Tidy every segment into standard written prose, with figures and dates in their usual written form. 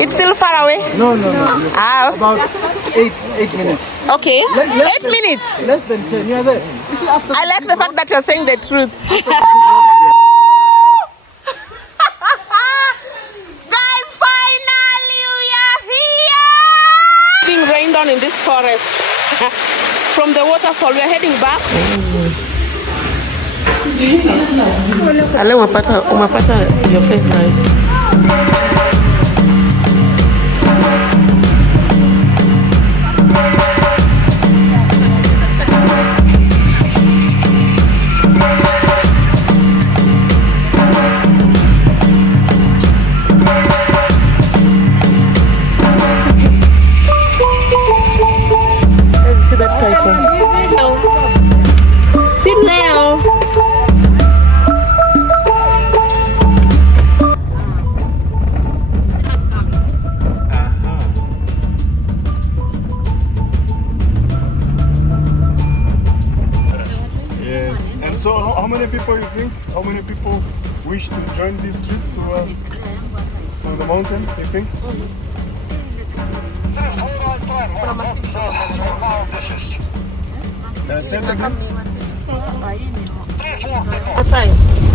It's still far away? No. Ah. About 8 minutes. Okay. 8 minutes? Less than 10. Yeah, there. You see, after I like the fact that you're saying the truth. Guys, finally we are here! Being rained on in this forest. From the waterfall, we are heading back. Ale umepata your favorite. So how many people you think? How many people wish to join this trip to the mountain, you think?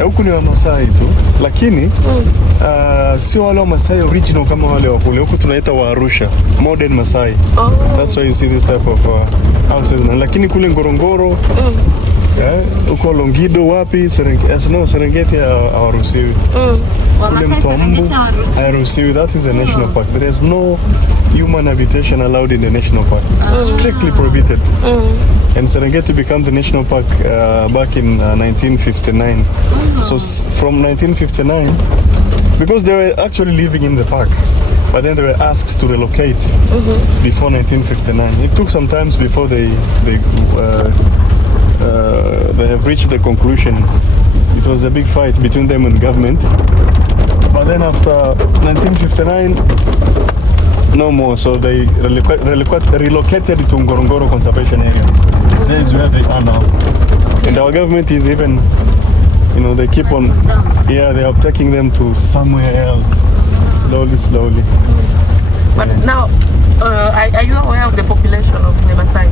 Huku ni Wamasai tu, lakini sio wale Wamasai original kama wale wa kule. Huku tunaita wa Arusha, modern Masai. That's why you see this type of houses. Lakini kule Ngorongoro, uko Longido wapi, Serengeti hawaruhusiwi. Kule Mtombo hawaruhusiwi. That is a national park. There is no human habitation allowed in the national park. Strictly prohibited. And Serengeti became the national park back in 1959. So from 1959, because they were actually living in the park, but then they were asked to relocate before 1959. It took some time before they have reached the conclusion. It was a big fight between them and government. But then after 1959, no more. So they relocated to Ngorongoro Conservation Area. That is where they are now. And our government is even, they keep on, they are taking them to somewhere else, slowly. But now, are you aware of the population of the Maasai?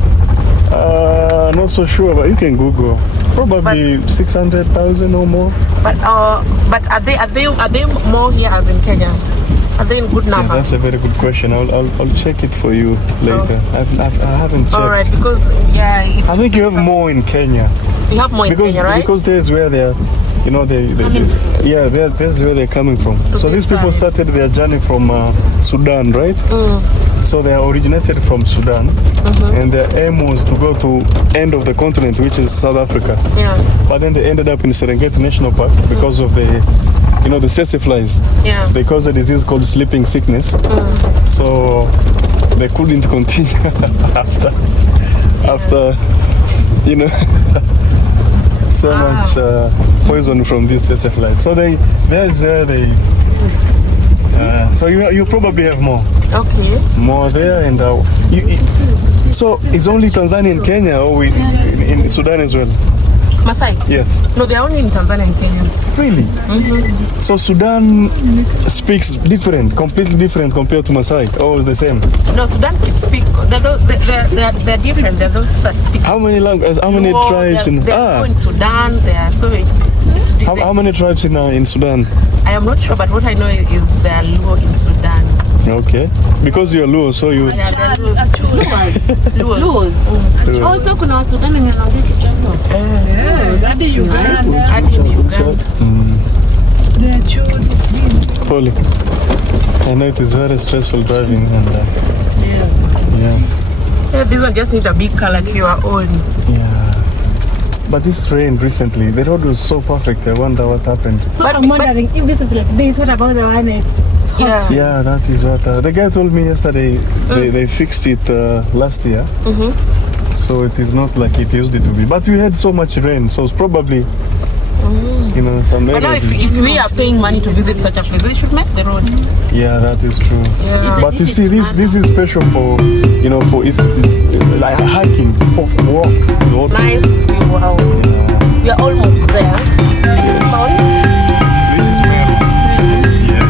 Not so sure, but you can Google. Probably 600,000 or more. But are they more here as in Kenya? Are they in good number? Yeah, that's a very good question. I'll check it for you later. I haven't checked. All right, because I think you have more in Kenya. You have more in Kenya, right? Because there's where they are. That's where they're coming from. So these people started their journey from Sudan, right? So they are originated from Sudan, and their aim was to go to end of the continent, which is South Africa. Yeah. But then they ended up in Serengeti National Park because of the tsetse flies. Yeah. They caused a disease called sleeping sickness. So they couldn't continue after so much poison from these tsetse flies. So so you probably have more. Okay. More there, and so it's only Tanzania and Kenya, or in Sudan as well? Maasai? Yes. No, they're only in Tanzania and Kenya. Really? So Sudan speaks completely different compared to Maasai, or is the same? No, Sudan speak. They're different. They're those that speak. How many languages? How many tribes in? They're in Sudan. They are so. It's how many tribes in Sudan? I am not sure, but what I know is there are Luo in Sudan. Okay. Because you're Luo, so you. Yeah, they're Luos. Also, kuna Wasudan wenye wanaongea Kijaluo. Hadi Uganda. They are children. Holy. I know it is very stressful driving, and yeah, this one just need a big car like your own. Yeah. But this rain recently, the road was so perfect. I wonder what happened. So I'm wondering if this is like this. What about the one it's? Yeah, that is what the guy told me yesterday. They fixed it last year, so it is not like it used it to be. But we had so much rain, so it's probably some areas. I know if we are paying money to visit such a place, they should make the road. Yeah, that is true. Yeah. But you see, this is special for for it's like hiking, walk. Nice view. Wow. We are almost there. Yes. This is Meru. Yeah.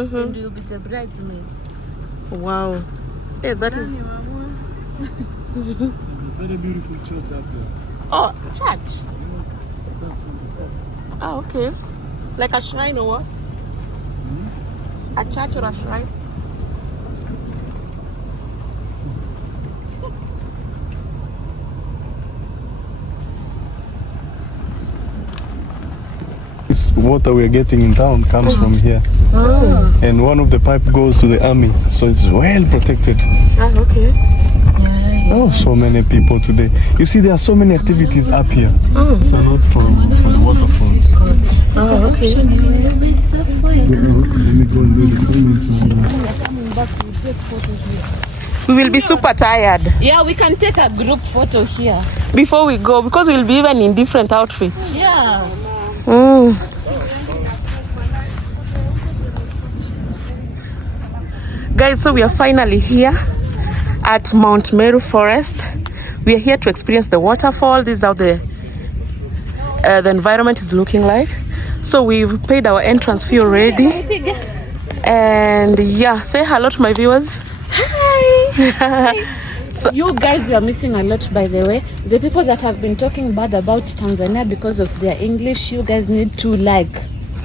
and you'll be the bridesmaid. Wow. Hey, that is... There's a very beautiful church up there. Oh, church. Oh, okay. Like a shrine or what? A church or a shrine? This water we're getting in town comes from here. And one of the pipe goes to the army, so it's well protected. Ah, okay. Oh, so many people today. You see, there are so many activities up here. So not for the waterfall. Oh, okay. We will be super tired Yeah, we can take a group photo here. before we go because we'll be even in different outfits. Yeah. Guys, so we are finally here at Mount Meru Forest. We are here to experience the waterfall. This is how the environment is looking like. So we've paid our entrance fee already. And yeah, say hello to my viewers. Hi. You guys, you are missing a lot, by the way. The people that have been talking bad about Tanzania because of their English, you guys need to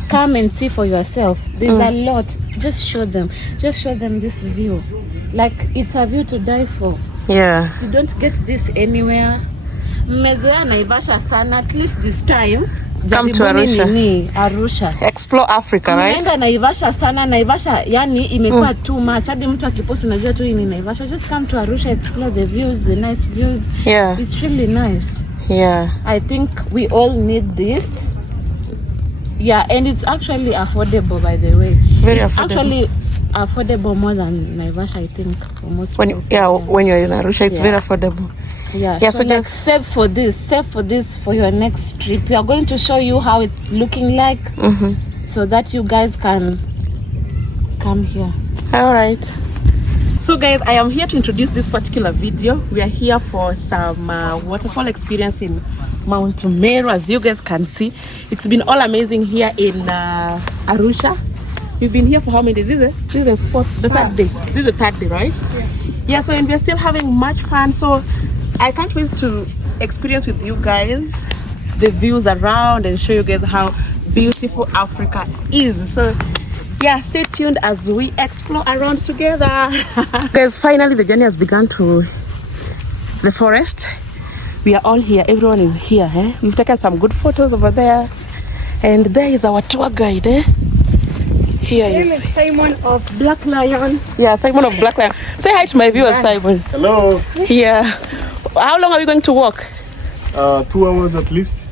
come and see for yourself. There's a lot. Just show them this view. Like, it's a view to die for. Yeah. You don't get this anywhere. Mmezoea Naivasha sana, at least this time. Come to Arusha. Arusha. Explore Africa, right? Unaenda Naivasha sana, Naivasha yani imekuwa too much. Hadi mtu akipost unajua tu hii ni Naivasha. Just come to Arusha, explore the views, the nice views. Yeah. It's really nice. Yeah. I think we all need this. Yeah, and it's actually affordable, by the way. Very it's affordable. Actually affordable more than Naivasha, I think, for most people. When you're in Arusha, it's very affordable. Yeah, Yeah, so so like, just save for this for your next trip. We are going to show you how it's looking like, so that you guys can come here. all right. So guys, I am here to introduce this particular video. We are here for some waterfall experience in Mount Meru. As you guys can see, it's been all amazing here in Arusha. We've been here for how many days? This is the third day. This is the third day, right? Yeah, so and we're still having much fun. So I can't wait to experience with you guys the views around and show you guys how beautiful Africa is. So yeah, stay tuned as we explore around together. Guys, finally the journey has begun to the forest. We are all here. Everyone is here. We've taken some good photos over there. And there is our tour guide. Here is Simon of Black Lion. Yeah, Simon of Black Lion. Say hi to my viewers, Simon. Hello. Yeah. How long are we going to walk? 2 hours at least.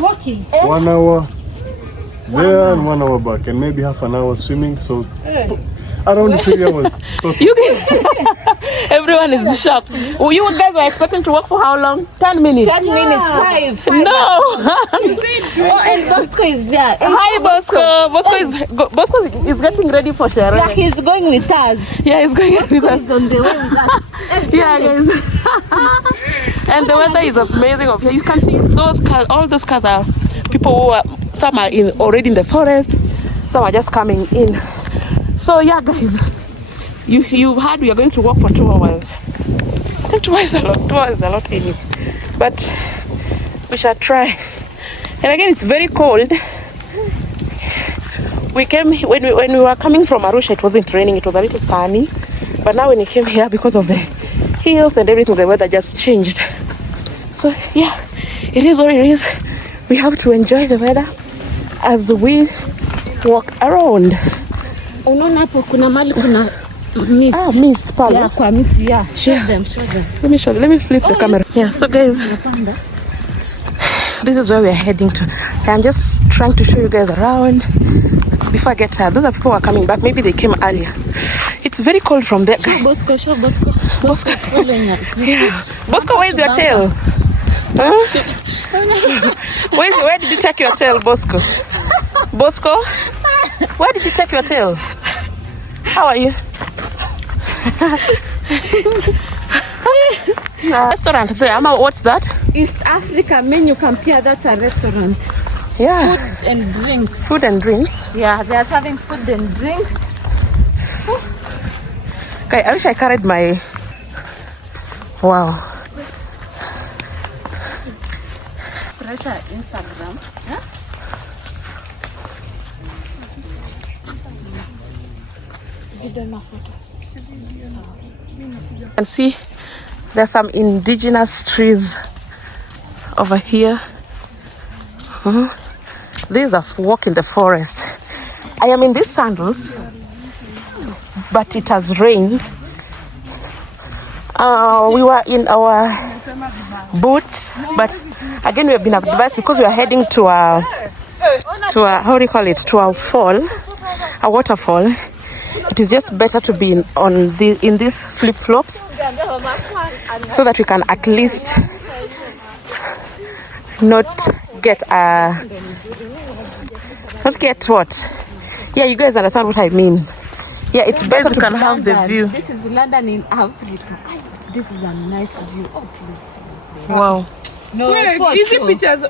Walking. 1 hour there and 1 hour back, and maybe half an hour swimming. So around 3 hours. You guys, everyone is shocked. Oh, you guys were expecting to walk for how long? 10 minutes. 10 minutes, five. No. Oh, and Bosco is there. Hi, Bosco. Bosco is getting ready for Shere. Yeah, he's going with us. Yeah, he's going with us. He's on the way with us. Yeah, guys. And the weather is amazing up here. You can see those cars. All those cars are people who are, some are already in the forest, some are just coming in. So yeah, guys, you've heard we are going to walk for 2 hours. I think 2 hours is a lot. 2 hours is a lot anyway, but we shall try. And again, it's very cold. We came when we were coming from Arusha. It wasn't raining. It was a little sunny. But now when we came here, because of the hills and everything, the weather just changed. So yeah, it is what it is. We have to enjoy the weather as we walk around. Unaona hapo kuna mali kuna mist. Mist pale. Yeah, kwa miti. Yeah, show them. Let me show you. Let me flip the camera. Yeah, so guys, this is where we are heading to. I'm just trying to show you guys around before I get tired. Those are people who are coming back. Maybe they came earlier. It's very cold from there. Show Bosco. Bosco is following us. Yeah. Bosco, where's your tail? Huh? Where did you take your tail, Bosco? Bosco? Where did you take your tail? How are you? Restaurant there. What's that? East Africa menu compare, that's a restaurant. Yeah. Food and drinks. Food and drinks. Yeah, they are serving food and drinks. Okay, I wish I carried my... Wow. Pressure Instagram. Huh? You can see there's some indigenous trees over here. These are walk in the forest. I am in these sandals, but it has rained. We were in our boots, but again we have been advised because we are heading to a how do you call it, to a fall, a waterfall. It is just better to be in these flip-flops so that we can at least not get what? Yeah, you guys understand what I mean. Yeah, it's better to can have the view. This is London in Africa. This is a nice view. Oh, please. Wow. No, easy pictures.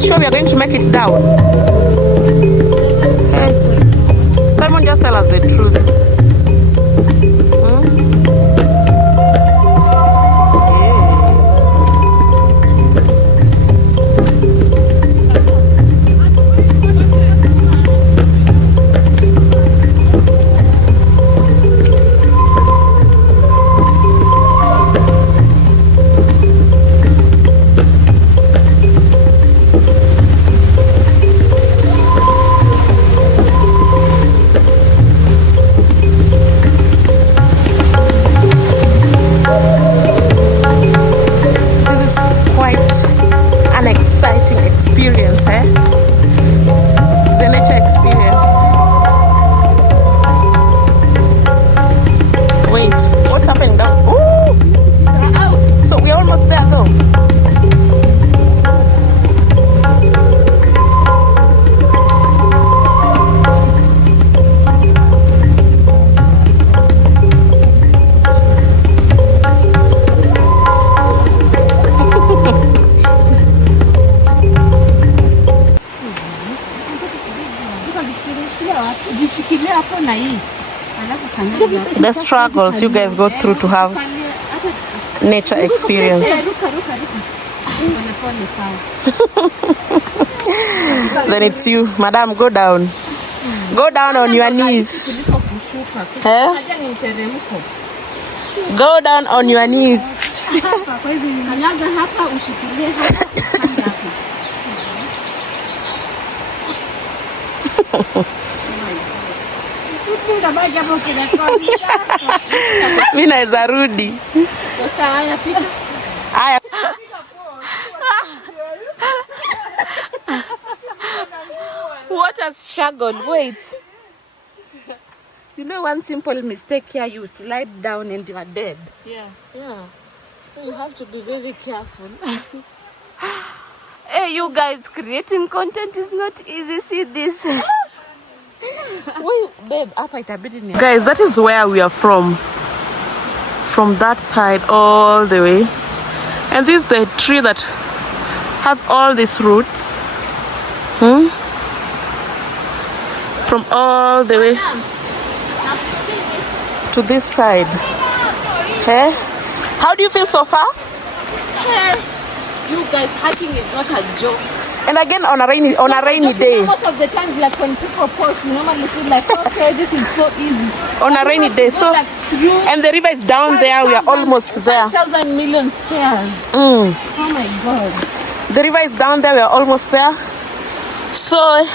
Sure we are going to make it down. Simon, just tell us the truth. Experience, the nature experience. Wait, what's happening down? Ooh! So we're almost there though. The struggles you guys go through to have nature experience. Then it's you, madam, go down. Go down on your knees. Go down on your knees. Mimi naweza rudi. Haya. What a struggle. Wait. You know, one simple mistake here, you slide down and you are dead. Yeah. So you have to be very careful. Hey, you guys, creating content is not easy. See this. Wait, babe, guys, that is where we are from that side all the way, and this is the tree that has all these roots. From all the way to this side. Hey? How do you feel so far? You guys, hiking is not a joke. And again on a rainy day. Most of the times, like when people post, you normally feel like, okay, this is so easy. On a rainy day, so and the river is down there. We are almost there. 5,000 million stairs. Oh my God. The river is down there. We are almost there. So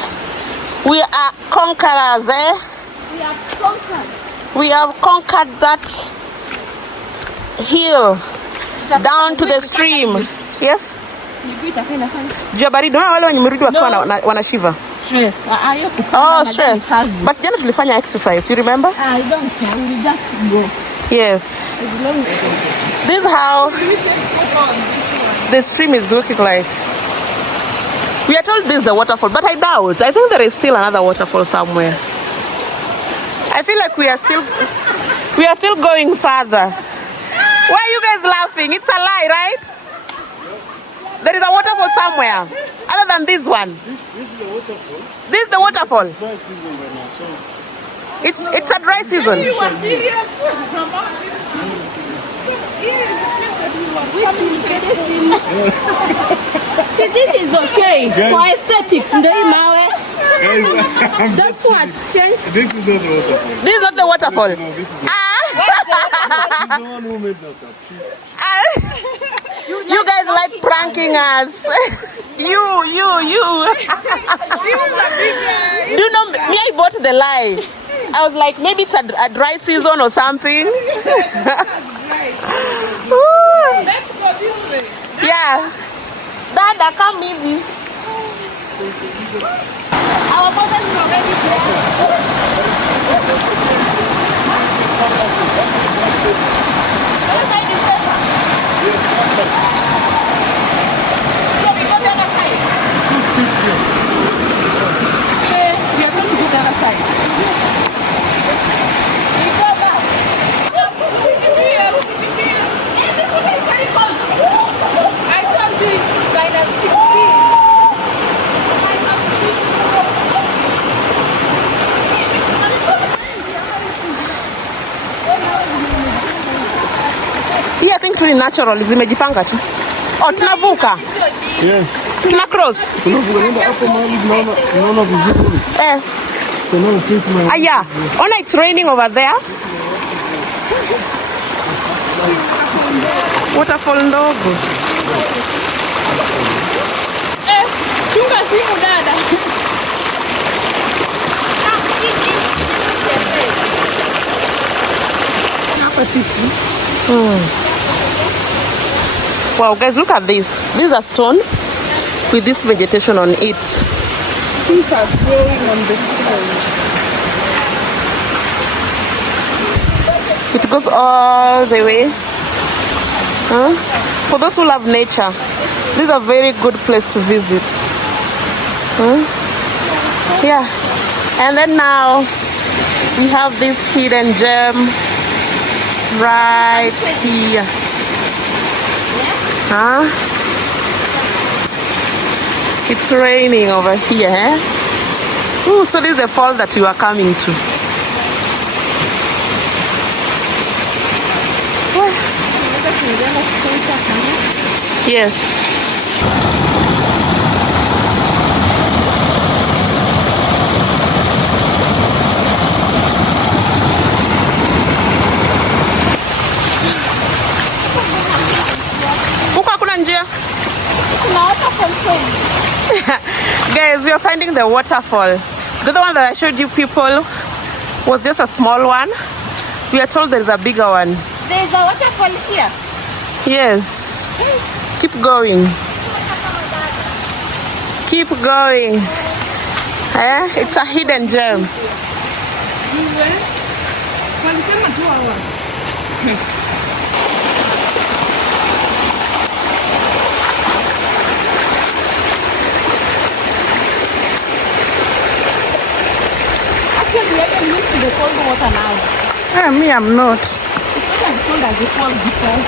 we are conquerors, eh? We have conquered. We have conquered that hill down to the stream. Yes. Jua baridi. Unaona wale wenye mrudi wakiwa wanashiva. Stress. Oh, stress. But jana tulifanya exercise. You remember? I don't care. We just go. Yes. This is how the stream is looking like. We are told this is the waterfall, but I doubt. I think there is still another waterfall somewhere. I feel like we are still going further. Why are you guys laughing? It's a lie, right? There is a waterfall somewhere other than this one. This is the waterfall. This is the waterfall. Dry season right now, so it's a dry season. You were serious. See, this is okay for aesthetics. guys, That's what change. this is not the waterfall. This is not the waterfall. No, this is not. This is the one who made that up. You guys like pranking us. You. Do you know me? I bought the lie. I was like, maybe it's a dry season or something. Let's go this way. Yeah. Dada, come hivi. Our mothers is already I think tu ni natural, zimejipanga tu. Oh, tunavuka. Yes. Tuna cross. Tunavuka hapo mahali tunaona vizuri. Tunaona sisi mahali. Aya, ona it's raining over there. Waterfall ndogo. chunga simu dada. Hapa sisi. Wow, guys, look at this. This is a stone with this vegetation on it. Things are growing on the stone. It goes all the way. For those who love nature, this is a very good place to visit. Yeah. And then now we have this hidden gem right here. It's raining over here. Ooh, so this is the fall that you are coming to. Yes. Huko hakuna njia. Guys, we are finding the waterfall. The other one that I showed you people was just a small one. We are told there is a bigger one. There is a waterfall here. Yes. Keep going. Keep going. It's a hidden gem. Walisema 2 hours. Actually, we are used to the cold water now. Me, I'm not. It's not as cold as it was before.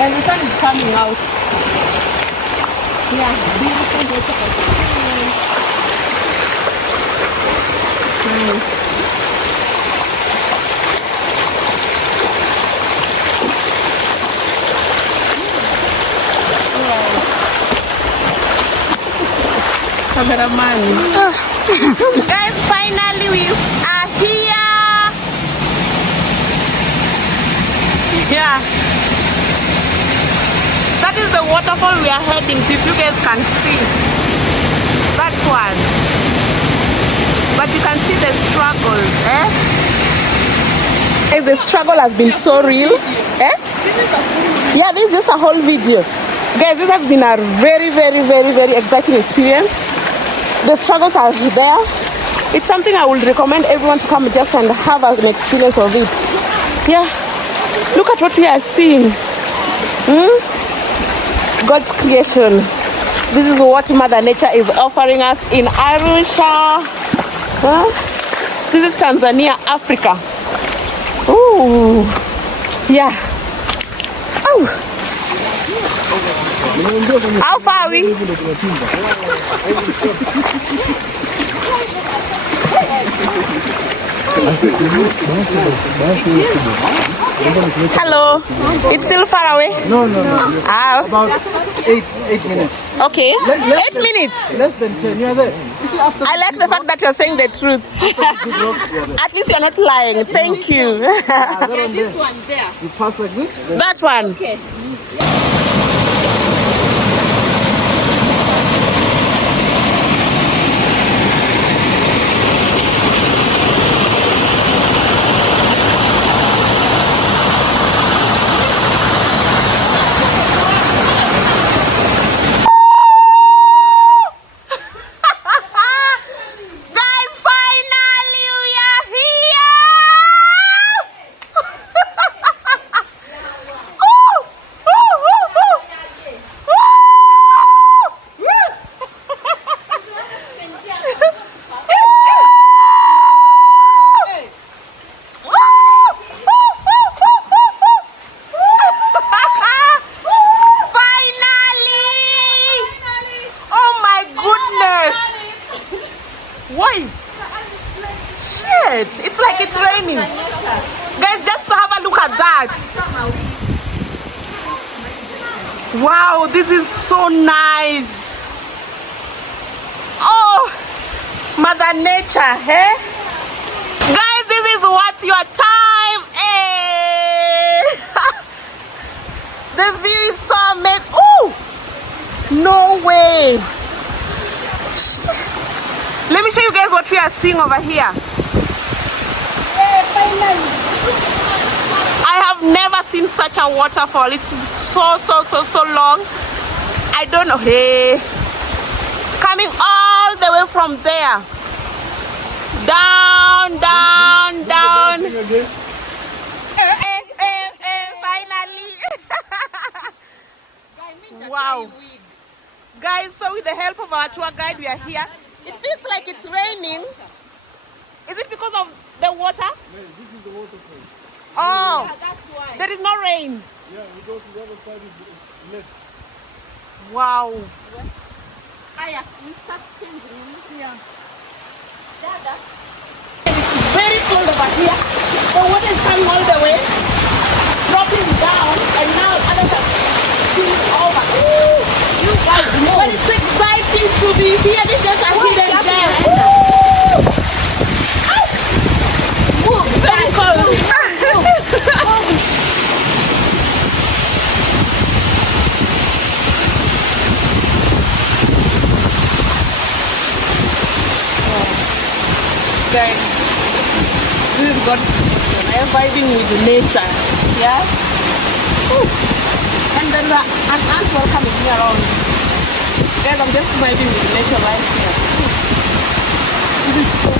And the sun is coming out. Yeah, beautiful waterfalls. Nice. Cameraman. Guys, finally we are here. Yeah. That is the waterfall we are heading to. If you guys can see. That one. But you can see the struggle, eh? The struggle has been so real. Eh? Yeah, this is a whole video. Guys, this has been a very, very, very, very exciting experience. The struggles are there. It's something I would recommend everyone to come just and have an experience of it. Yeah. Look at what we are seeing. God's creation. This is what Mother Nature is offering us in Arusha. This is Tanzania, Africa. Ooh. Yeah. Oh. How far are we? Hello. It's still far away? No. Ah. About 8 minutes. Okay. 8 minutes. Less than 10. You are there. You see, after I like the fact that you're saying the truth. good rock, you are there. At least you're not lying. Thank you. That one This there. one there. You pass like this. Then That one. Okay. Guys, finally we are here. Finally! Oh my goodness! Why? Shit! It's like it's raining. Guys, just have a look at that. Wow, this is so nice. Oh, Mother Nature, eh? Guys, this is worth your time. Eh? The view is so amazing. Oh, no way. Let me show you guys what we are seeing over here. I have never seen such a waterfall. It's so long. I don't know. Hey, coming all the way from there. Down. Finally. Wow. Guys, so with the help of our tour guide, we are here. It feels like it's raining. Is it because of the water? No, this is the waterfall. Oh, Yeah, that's why. there is no rain. Yeah, we go to the other side is less. Wow. Aya, you start changing. Yeah. Dada. It's very cold over here. The water is coming all the way, dropping down, and now others are spilling over. Ooh, you guys know. But it's exciting to be here. This is a hidden gem. Very cold. Guys, this is God's creation. I am vibing with nature. Yeah? Whew. And there's an ant welcoming me around. Guys, I'm just vibing with nature right here. This is so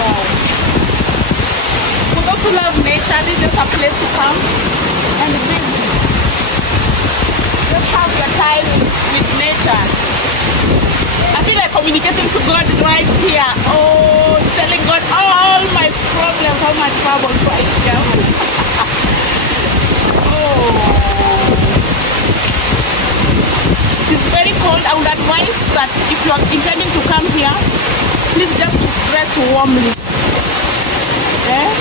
wow. For those who love nature, this is just a place to come and visit. Just have your time with nature. I feel like communicating to God right here. Oh, telling God all my problems, all my troubles right here. nice, but if you are intending to come here, please just dress warmly. Eh?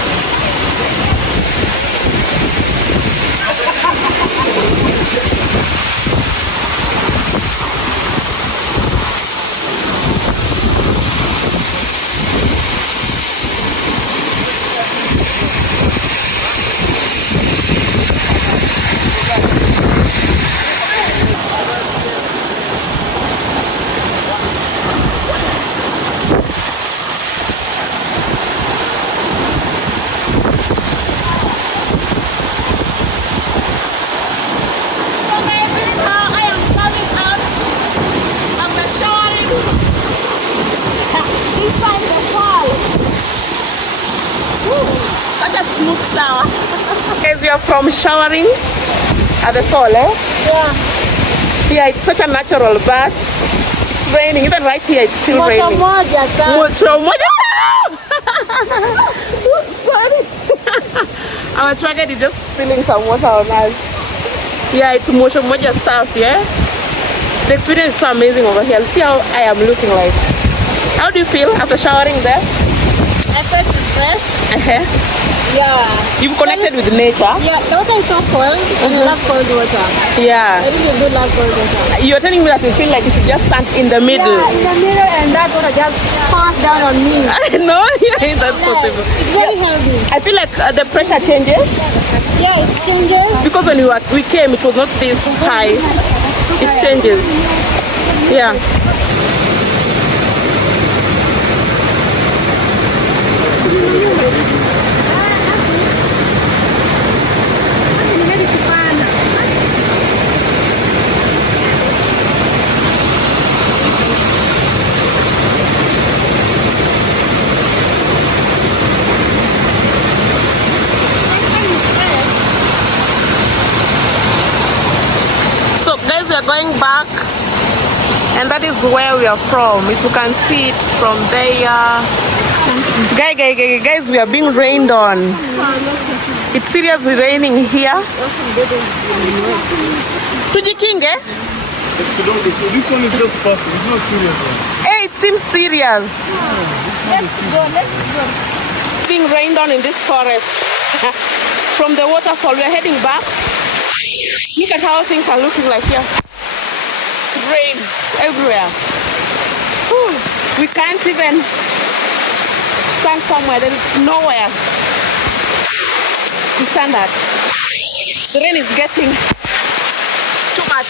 Guys, we are from showering at the fall, eh? Yeah. Yeah, it's such a natural bath. It's raining, even right here it's still raining. Moto moja. Sorry. Our tour guide is just spilling some water on us. Yeah, it's moto moja surf, yeah? The experience is so amazing over here. See how I am looking like. How do you feel after showering there? I felt refreshed. Yeah. You've connected with nature. Yeah, the water is so cold. And I love cold water. Yeah. I really do love cold water. You're telling me that you feel like you should just stand in the middle. Yeah, in the middle, and that water just pours down on me. I know. Yeah, that's possible. It's very heavy. I feel like the pressure changes. Yeah, it changes. Because when we came, it was not this high. It changes. Yeah. So guys, we are going back, and that is where we are from. If you can see it from there. Guys, we are being rained on. It's seriously raining here. Tujikinge? So this one is just passing, it's not serious. Hey, it seems serious. Let's go. Being rained on in this forest. From the waterfall, we are heading back. Look at how things are looking like here. It's rain everywhere. Whew. We can't even stand somewhere. There is nowhere to stand at. The rain is getting too much.